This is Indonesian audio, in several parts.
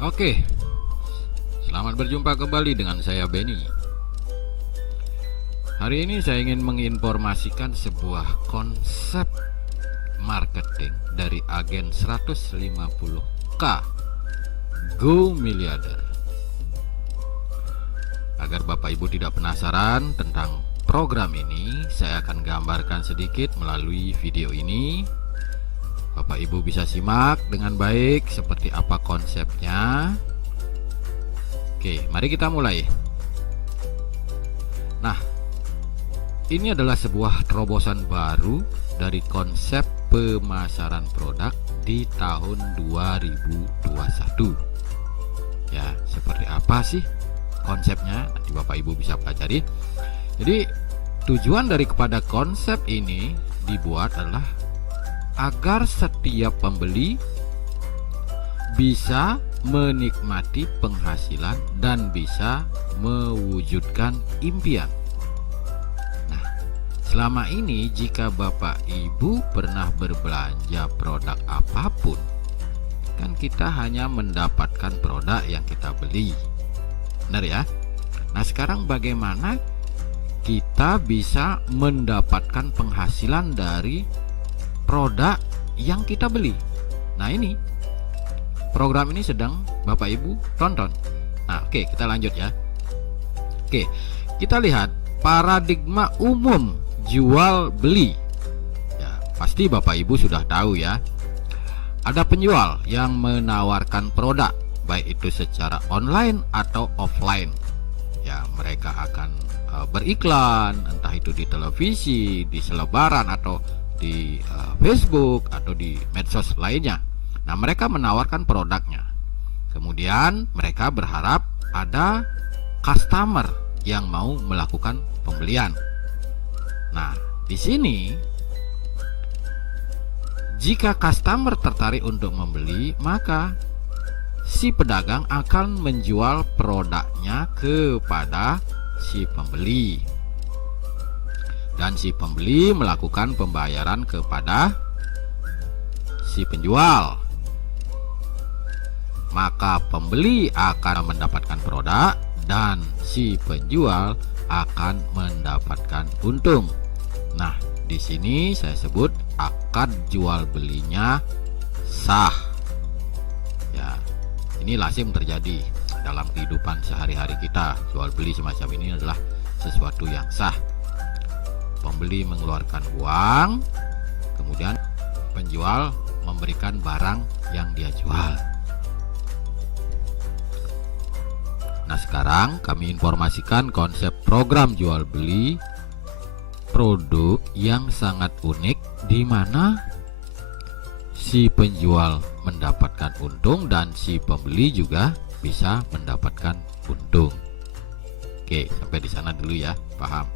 Oke, selamat berjumpa kembali dengan saya Benny. Hari ini saya ingin menginformasikan sebuah konsep marketing dari agen 150K Go Miliarder. Agar Bapak Ibu tidak penasaran tentang program ini, saya akan gambarkan sedikit melalui video ini. Bapak Ibu bisa simak dengan baik seperti apa konsepnya. Oke, mari kita mulai. Nah, ini adalah sebuah terobosan baru dari konsep pemasaran produk di tahun 2021. Ya, seperti apa sih konsepnya? Nanti Bapak Ibu bisa pelajari. Jadi, tujuan daripada konsep ini dibuat adalah agar setiap pembeli bisa menikmati penghasilan dan bisa mewujudkan impian. Nah, selama ini jika Bapak Ibu pernah berbelanja produk apapun, kan kita hanya mendapatkan produk yang kita beli. Benar ya? Nah, sekarang bagaimana kita bisa mendapatkan penghasilan dari produk yang kita beli? Nah, ini program ini sedang Bapak Ibu tonton. Nah, oke, kita lanjut ya. Oke, kita lihat paradigma umum jual beli. Ya, pasti Bapak Ibu sudah tahu ya. Ada penjual yang menawarkan produk, baik itu secara online atau offline. Ya, mereka akan beriklan, entah itu di televisi, di selebaran, atau di Facebook atau di medsos lainnya. Nah, mereka menawarkan produknya. Kemudian mereka berharap ada customer yang mau melakukan pembelian. Nah, di sini jika customer tertarik untuk membeli, maka si pedagang akan menjual produknya kepada si pembeli. Dan si pembeli melakukan pembayaran kepada si penjual. Maka pembeli akan mendapatkan produk dan si penjual akan mendapatkan untung. Nah, di sini saya sebut akad jual belinya sah. Ya, ini lazim terjadi dalam kehidupan sehari-hari kita. Jual beli semacam ini adalah sesuatu yang sah. Pembeli mengeluarkan uang, kemudian penjual memberikan barang yang dia jual. Nah, sekarang kami informasikan konsep program jual beli produk yang sangat unik, di mana si penjual mendapatkan untung dan si pembeli juga bisa mendapatkan untung. Oke, sampai di sana dulu ya, paham?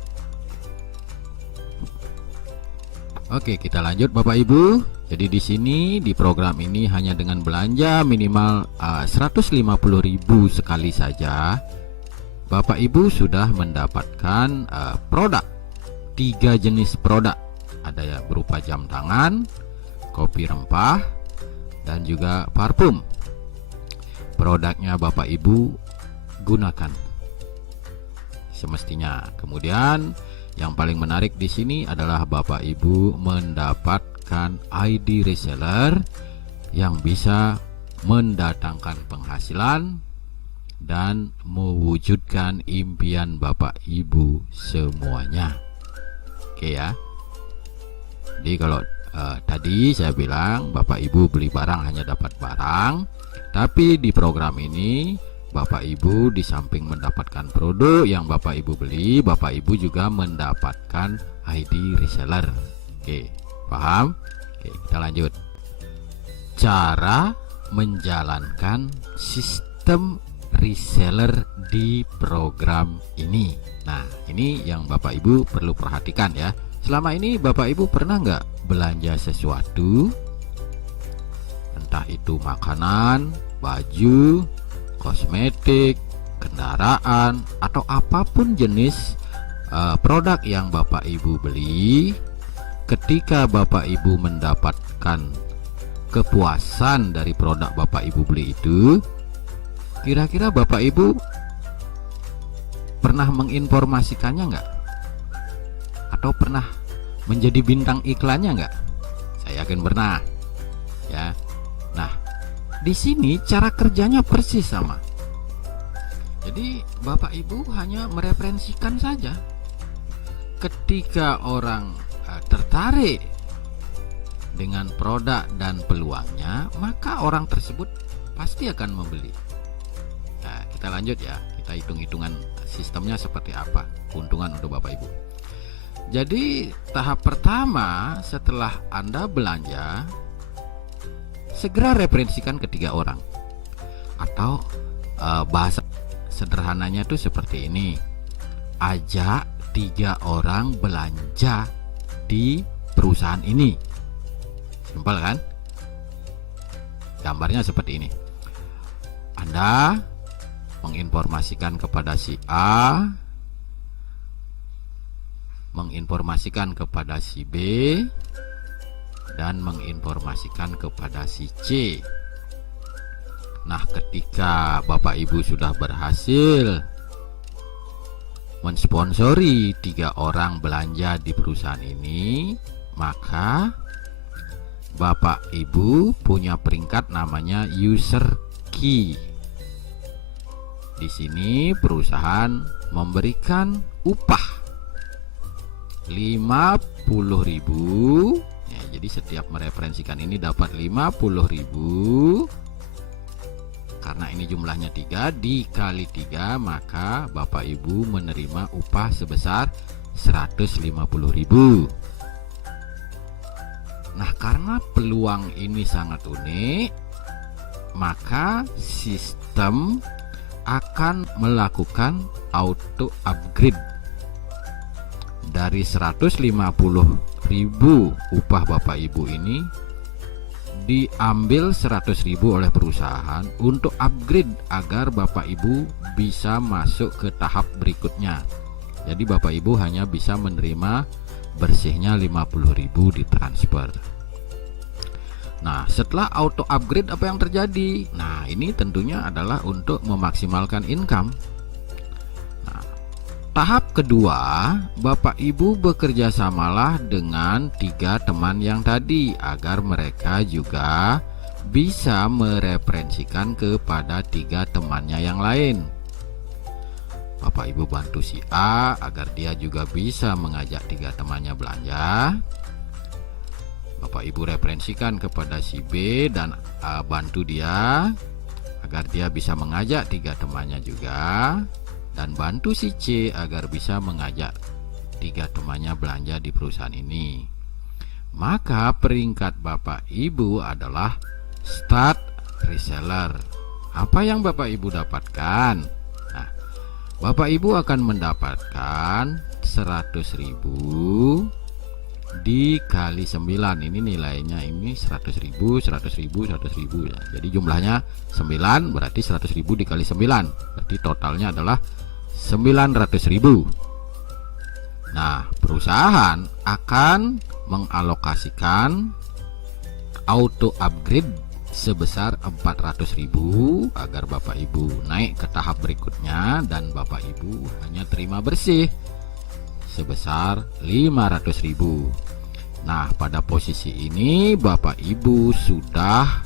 Oke, kita lanjut Bapak Ibu. Jadi di sini di program ini hanya dengan belanja minimal 150.000 sekali saja, Bapak Ibu sudah mendapatkan produk. 3 jenis produk. Ada ya berupa jam tangan, kopi rempah, dan juga parfum. Produknya Bapak Ibu gunakan semestinya. Kemudian yang paling menarik di sini adalah Bapak Ibu mendapatkan ID reseller yang bisa mendatangkan penghasilan dan mewujudkan impian Bapak Ibu semuanya. Oke ya. Jadi kalau tadi saya bilang Bapak Ibu beli barang hanya dapat barang, tapi di program ini Bapak Ibu di samping mendapatkan produk yang Bapak Ibu beli, Bapak Ibu juga mendapatkan ID reseller. Oke, paham? Oke, kita lanjut. Cara menjalankan sistem reseller di program ini. Nah, ini yang Bapak Ibu perlu perhatikan ya. Selama ini Bapak Ibu pernah nggak belanja sesuatu, entah itu makanan, baju, kosmetik, kendaraan, atau apapun jenis produk yang Bapak Ibu beli. Ketika Bapak Ibu mendapatkan kepuasan dari produk Bapak Ibu beli itu, Kira-kira Bapak Ibu pernah menginformasikannya nggak? Atau pernah menjadi bintang iklannya nggak? Saya yakin pernah, ya. Nah, di sini cara kerjanya persis sama. Jadi Bapak Ibu hanya mereferensikan saja. Ketika orang tertarik dengan produk dan peluangnya, maka orang tersebut pasti akan membeli. Nah, kita lanjut ya, kita hitung-hitungan sistemnya seperti apa keuntungan untuk Bapak Ibu. Jadi tahap pertama, setelah Anda belanja, segera referensikan ketiga orang. Atau bahasa sederhananya itu seperti ini: ajak 3 orang belanja di perusahaan ini. Simpel kan? Gambarnya seperti ini. Anda menginformasikan kepada si A, menginformasikan kepada si B, dan menginformasikan kepada si C. Nah, ketika Bapak Ibu sudah berhasil mensponsori 3 orang belanja di perusahaan ini, maka Bapak Ibu punya peringkat namanya user key. Di sini perusahaan memberikan upah 50.000 ya, jadi setiap mereferensikan ini dapat 50.000. Karena ini jumlahnya 3 dikali 3, maka Bapak Ibu menerima upah sebesar 150.000. Nah, karena peluang ini sangat unik, maka sistem akan melakukan auto upgrade dari 150.000 upah Bapak Ibu ini, diambil 100.000 oleh perusahaan untuk upgrade agar Bapak Ibu bisa masuk ke tahap berikutnya. Jadi Bapak Ibu hanya bisa menerima bersihnya 50.000 ditransfer. Nah, setelah auto upgrade apa yang terjadi? Nah, ini tentunya adalah untuk memaksimalkan income. Nah, tahap kedua, Bapak Ibu bekerja samalah dengan 3 teman yang tadi agar mereka juga bisa mereferensikan kepada 3 temannya yang lain. Bapak Ibu bantu si A agar dia juga bisa mengajak 3 temannya belanja. Bapak Ibu referensikan kepada si B dan bantu dia agar dia bisa mengajak 3 temannya juga, dan bantu si C agar bisa mengajak 3 temannya belanja di perusahaan ini. Maka peringkat Bapak Ibu adalah start reseller. Apa yang Bapak Ibu dapatkan? Nah, Bapak Ibu akan mendapatkan 100.000 dikali 9. Ini nilainya ini 100.000, 100.000, 100.000 ya. Jadi jumlahnya 9, berarti 100.000 dikali 9, berarti totalnya adalah 900.000. Nah, perusahaan akan mengalokasikan auto upgrade sebesar 400.000 agar Bapak Ibu naik ke tahap berikutnya, dan Bapak Ibu hanya terima bersih sebesar 500.000. Nah, pada posisi ini Bapak Ibu sudah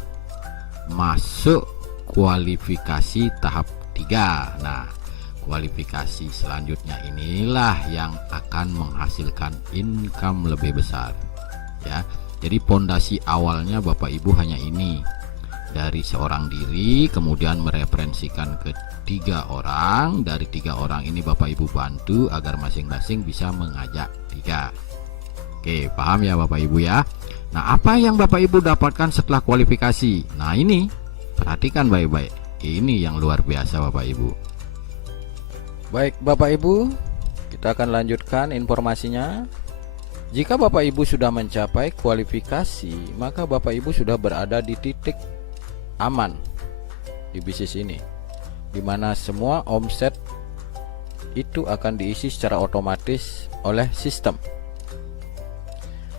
masuk kualifikasi tahap 3. Nah, kualifikasi selanjutnya inilah yang akan menghasilkan income lebih besar ya. Jadi pondasi awalnya Bapak Ibu hanya ini, dari seorang diri, kemudian mereferensikan ke 3 orang. Dari 3 orang ini Bapak Ibu bantu agar masing-masing bisa mengajak 3. Oke, paham ya Bapak Ibu ya. Nah, apa yang Bapak Ibu dapatkan setelah kualifikasi? Nah, ini perhatikan baik-baik. Ini yang luar biasa Bapak Ibu. Baik Bapak Ibu, kita akan lanjutkan informasinya. Jika Bapak Ibu sudah mencapai kualifikasi, maka Bapak Ibu sudah berada di titik aman di bisnis ini, di mana semua omset itu akan diisi secara otomatis oleh sistem.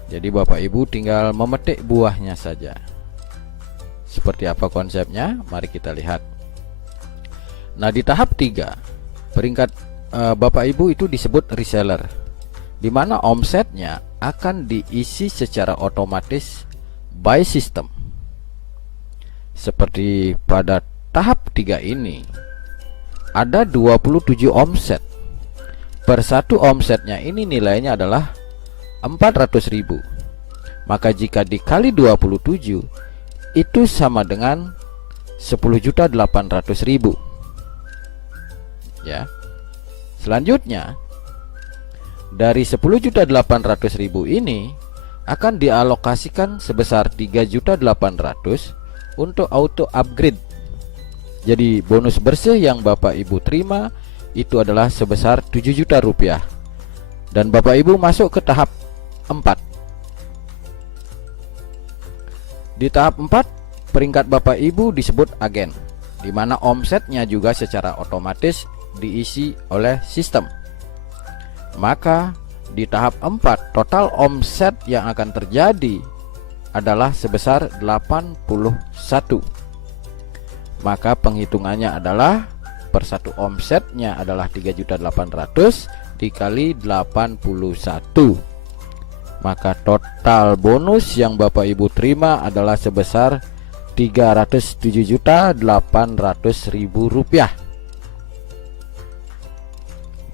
Jadi Bapak Ibu tinggal memetik buahnya saja. Seperti apa konsepnya? Mari kita lihat. Nah, di tahap 3 peringkat Bapak Ibu itu disebut reseller, di mana omsetnya akan diisi secara otomatis by system. Seperti pada tahap 3 ini ada 27 omset. Per satu omsetnya ini nilainya adalah 400.000. Maka jika dikali 27 itu sama dengan 10.800.000. Ya. Selanjutnya dari 10.800.000 ini akan dialokasikan sebesar 3.800.000 untuk auto upgrade. Jadi bonus bersih yang Bapak Ibu terima itu adalah sebesar 7 juta rupiah. Dan Bapak Ibu masuk ke tahap 4. Di tahap 4 peringkat Bapak Ibu disebut agen, di mana omsetnya juga secara otomatis diisi oleh sistem. Maka di tahap 4 total omset yang akan terjadi adalah sebesar 81. Maka penghitungannya adalah per satu omsetnya adalah 3.800.000 dikali 81. Maka total bonus yang Bapak Ibu terima adalah sebesar 307.800.000 rupiah.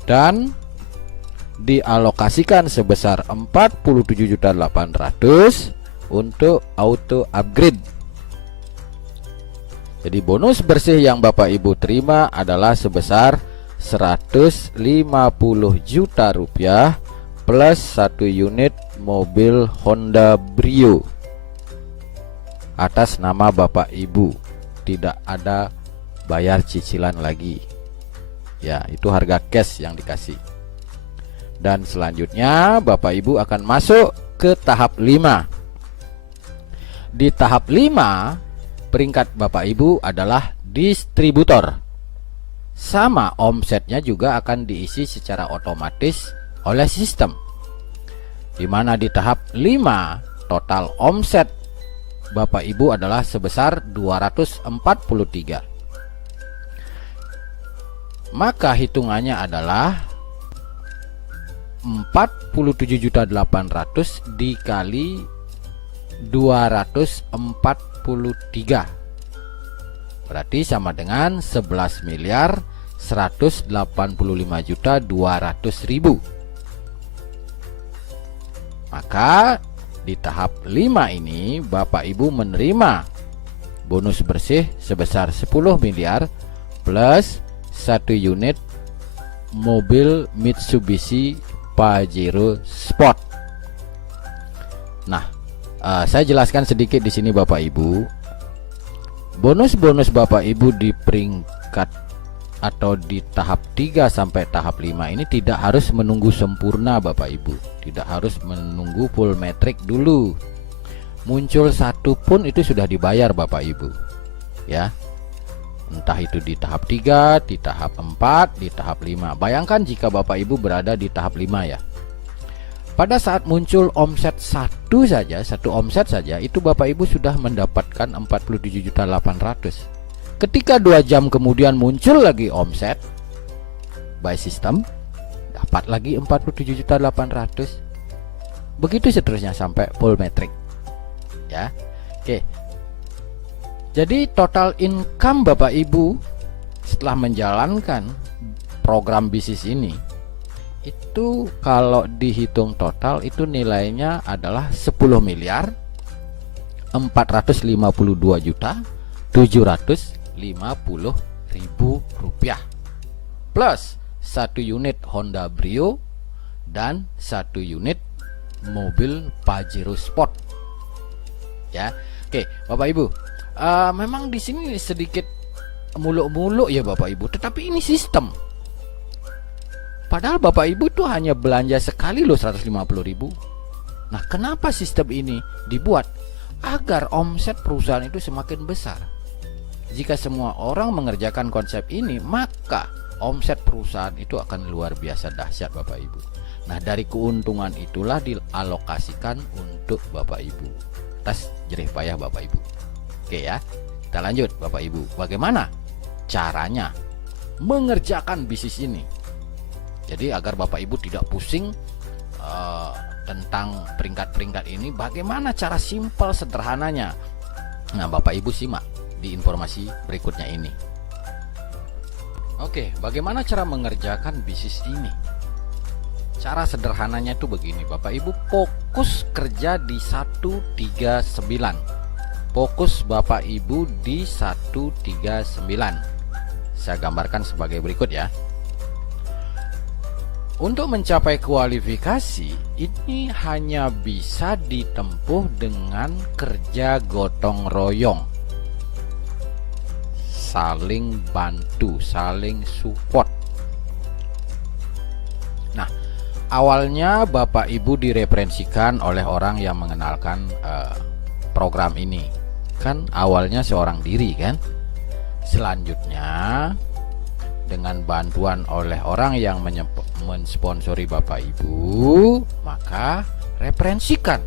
Dan dialokasikan sebesar 47.800.000 untuk auto upgrade. Jadi bonus bersih yang Bapak Ibu terima adalah sebesar 150 juta rupiah plus 1 unit mobil Honda Brio atas nama Bapak Ibu. Tidak ada bayar cicilan lagi. Ya, itu harga cash yang dikasih. Dan selanjutnya Bapak Ibu akan masuk ke tahap 5. Di tahap 5 peringkat Bapak Ibu adalah distributor. Sama omsetnya juga akan diisi secara otomatis oleh sistem. Di mana di tahap 5 total omset Bapak Ibu adalah sebesar 243. Maka hitungannya adalah 47.800.000 dikali 243. Berarti sama dengan 11.185.200.000. Maka di tahap 5 ini Bapak Ibu menerima bonus bersih sebesar 10 miliar plus 1 unit mobil Mitsubishi Pajero Sport. Nah, saya jelaskan sedikit di sini Bapak Ibu. Bonus-bonus Bapak Ibu di peringkat atau di tahap 3 sampai tahap 5 ini tidak harus menunggu sempurna Bapak Ibu. Tidak harus menunggu full metric dulu. Muncul satu pun itu sudah dibayar Bapak Ibu. Ya. Entah itu di tahap 3, di tahap 4, di tahap 5. Bayangkan jika Bapak Ibu berada di tahap 5 ya. Pada saat muncul omset satu omset saja itu Bapak Ibu sudah mendapatkan 47.800.000. Ketika 2 jam kemudian muncul lagi omset by system, dapat lagi 47.800.000. Begitu seterusnya sampai full metric. Ya. Oke. Jadi total income Bapak Ibu setelah menjalankan program bisnis ini itu kalau dihitung total itu nilainya adalah 10 miliar 452.750.000 rupiah plus 1 unit Honda Brio dan 1 unit mobil Pajero Sport. Ya. Oke, Bapak Ibu. Memang di sini sedikit muluk-muluk ya Bapak Ibu, tetapi ini sistem. Padahal Bapak Ibu tuh hanya belanja sekali loh 150.000. Nah, kenapa sistem ini dibuat? Agar omset perusahaan itu semakin besar. Jika semua orang mengerjakan konsep ini, maka omset perusahaan itu akan luar biasa dahsyat Bapak Ibu. Nah, dari keuntungan itulah dialokasikan untuk Bapak Ibu atas jerih payah Bapak Ibu. Oke ya, kita lanjut Bapak Ibu. Bagaimana caranya? mengerjakan bisnis ini. Jadi agar Bapak Ibu tidak pusing tentang peringkat-peringkat ini, bagaimana cara simpel sederhananya. Nah, Bapak Ibu simak di informasi berikutnya ini. Oke, bagaimana cara mengerjakan bisnis ini? Cara sederhananya itu begini, Bapak Ibu, fokus kerja di 139. Fokus Bapak Ibu di 139. Saya gambarkan sebagai berikut ya. Untuk mencapai kualifikasi ini hanya bisa ditempuh dengan kerja gotong royong, saling bantu, saling support. Nah, awalnya Bapak Ibu direferensikan oleh orang yang mengenalkan program ini. Kan awalnya seorang diri kan. Selanjutnya dengan bantuan oleh orang yang mensponsori Bapak Ibu, maka referensikan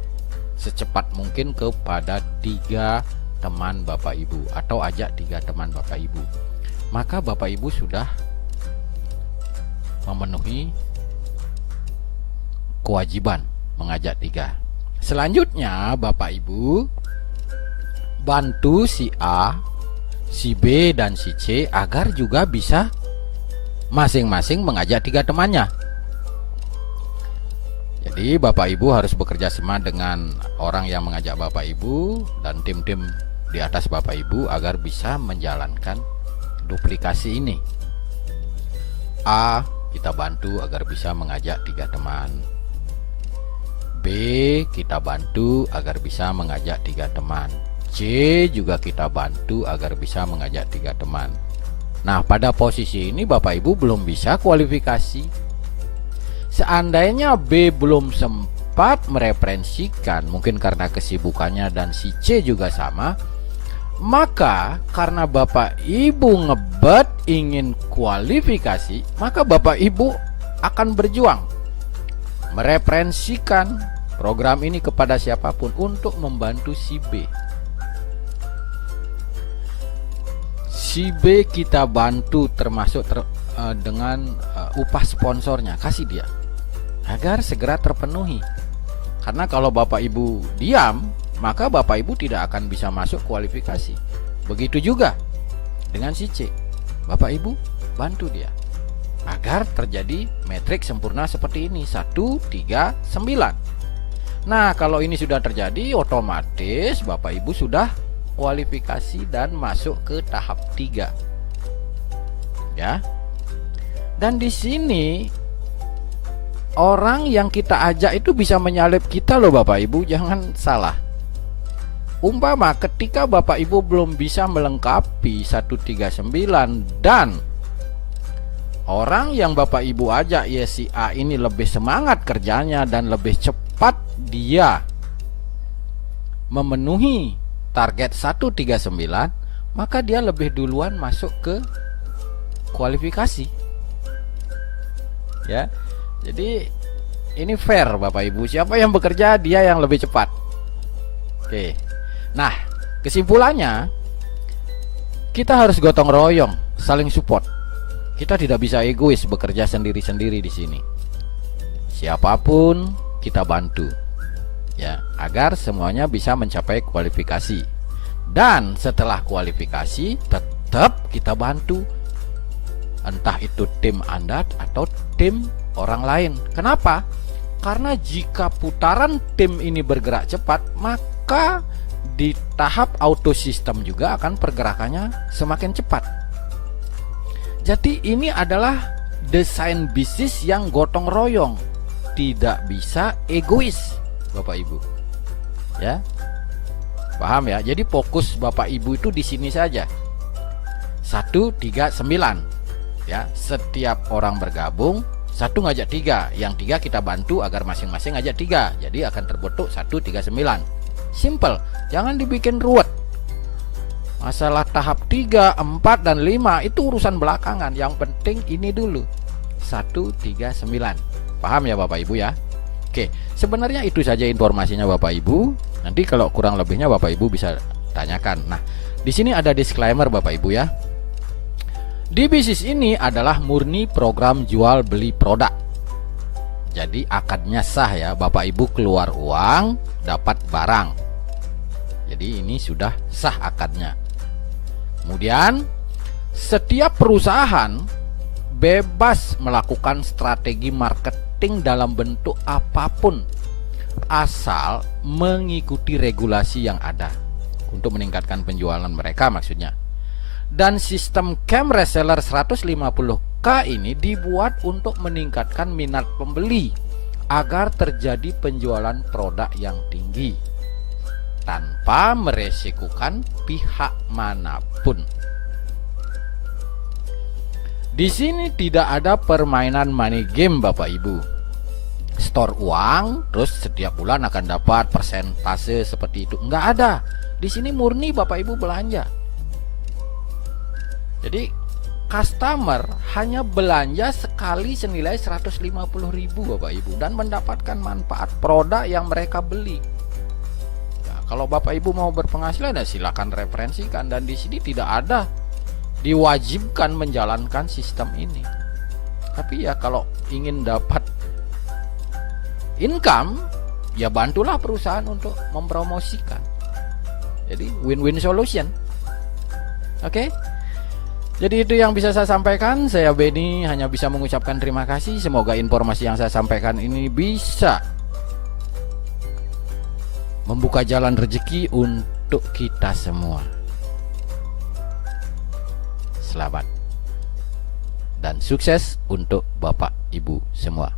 secepat mungkin kepada 3 teman Bapak Ibu, atau ajak 3 teman Bapak Ibu. Maka Bapak Ibu sudah memenuhi kewajiban mengajak 3. Selanjutnya Bapak Ibu bantu si A, si B, dan si C agar juga bisa masing-masing mengajak 3 temannya. Jadi Bapak Ibu harus bekerja sama dengan orang yang mengajak Bapak Ibu dan tim-tim di atas Bapak Ibu agar bisa menjalankan duplikasi ini. A kita bantu agar bisa mengajak 3 teman. B kita bantu agar bisa mengajak 3 teman. C juga kita bantu agar bisa mengajak 3 teman. Nah, pada posisi ini Bapak Ibu belum bisa kualifikasi. Seandainya B belum sempat mereferensikan, mungkin karena kesibukannya, dan si C juga sama, maka karena Bapak Ibu ngebet ingin kualifikasi, maka Bapak Ibu akan berjuang mereferensikan program ini kepada siapapun untuk membantu si B. Si B kita bantu termasuk dengan upah sponsornya, kasih dia agar segera terpenuhi. Karena kalau Bapak Ibu diam, maka Bapak Ibu tidak akan bisa masuk kualifikasi. Begitu juga dengan si C, Bapak Ibu bantu dia agar terjadi metrik sempurna seperti ini, 139. Nah, kalau ini sudah terjadi, otomatis Bapak Ibu sudah kualifikasi dan masuk ke tahap 3. Ya. Dan di sini orang yang kita ajak itu bisa menyalip kita loh Bapak Ibu, jangan salah. Umpama ketika Bapak Ibu belum bisa melengkapi 139 dan orang yang Bapak Ibu ajak, ya si A ini lebih semangat kerjanya dan lebih cepat dia memenuhi target 139, maka dia lebih duluan masuk ke kualifikasi. Ya. Jadi ini fair Bapak Ibu, siapa yang bekerja dia yang lebih cepat. Oke. Nah, kesimpulannya kita harus gotong royong, saling support. Kita tidak bisa egois bekerja sendiri-sendiri di sini. Siapapun kita bantu. Ya, agar semuanya bisa mencapai kualifikasi. Dan setelah kualifikasi tetap kita bantu, entah itu tim Anda atau tim orang lain. Kenapa? Karena jika putaran tim ini bergerak cepat, maka di tahap auto system juga akan pergerakannya semakin cepat. Jadi ini adalah desain bisnis yang gotong royong, tidak bisa egois Bapak Ibu. Ya. Paham ya? Jadi fokus Bapak Ibu itu di sini saja. 139. Ya, setiap orang bergabung, satu ngajak 3, yang 3 kita bantu agar masing-masing ngajak 3. Jadi akan terbentuk 139. Simple, jangan dibikin ruwet. Masalah tahap 3, 4 dan 5 itu urusan belakangan. Yang penting ini dulu. 139. Paham ya Bapak Ibu ya? Oke, sebenarnya itu saja informasinya Bapak Ibu. Nanti kalau kurang lebihnya Bapak Ibu bisa tanyakan. Nah, di sini ada disclaimer Bapak Ibu ya. Di bisnis ini adalah murni program jual beli produk. Jadi akadnya sah ya, Bapak Ibu keluar uang, dapat barang. Jadi ini sudah sah akadnya. Kemudian setiap perusahaan bebas melakukan strategi marketing dalam bentuk apapun, asal mengikuti regulasi yang ada untuk meningkatkan penjualan mereka maksudnya. Dan sistem camp reseller 150K ini dibuat untuk meningkatkan minat pembeli agar terjadi penjualan produk yang tinggi tanpa meresikukan pihak manapun. Di sini tidak ada permainan money game Bapak Ibu. Store uang terus setiap bulan akan dapat persentase seperti itu. Enggak ada. Di sini murni Bapak Ibu belanja. Jadi customer hanya belanja sekali senilai 150.000 Bapak Ibu dan mendapatkan manfaat produk yang mereka beli. Ya, kalau Bapak Ibu mau berpenghasilan ya silakan referensikan, dan di sini tidak ada diwajibkan menjalankan sistem ini. Tapi ya kalau ingin dapat income ya bantulah perusahaan untuk mempromosikan. Jadi win-win solution. Oke? Jadi itu yang bisa saya sampaikan. Saya Benny hanya bisa mengucapkan terima kasih. Semoga informasi yang saya sampaikan ini bisa membuka jalan rezeki untuk kita semua. Selamat dan sukses untuk Bapak Ibu semua.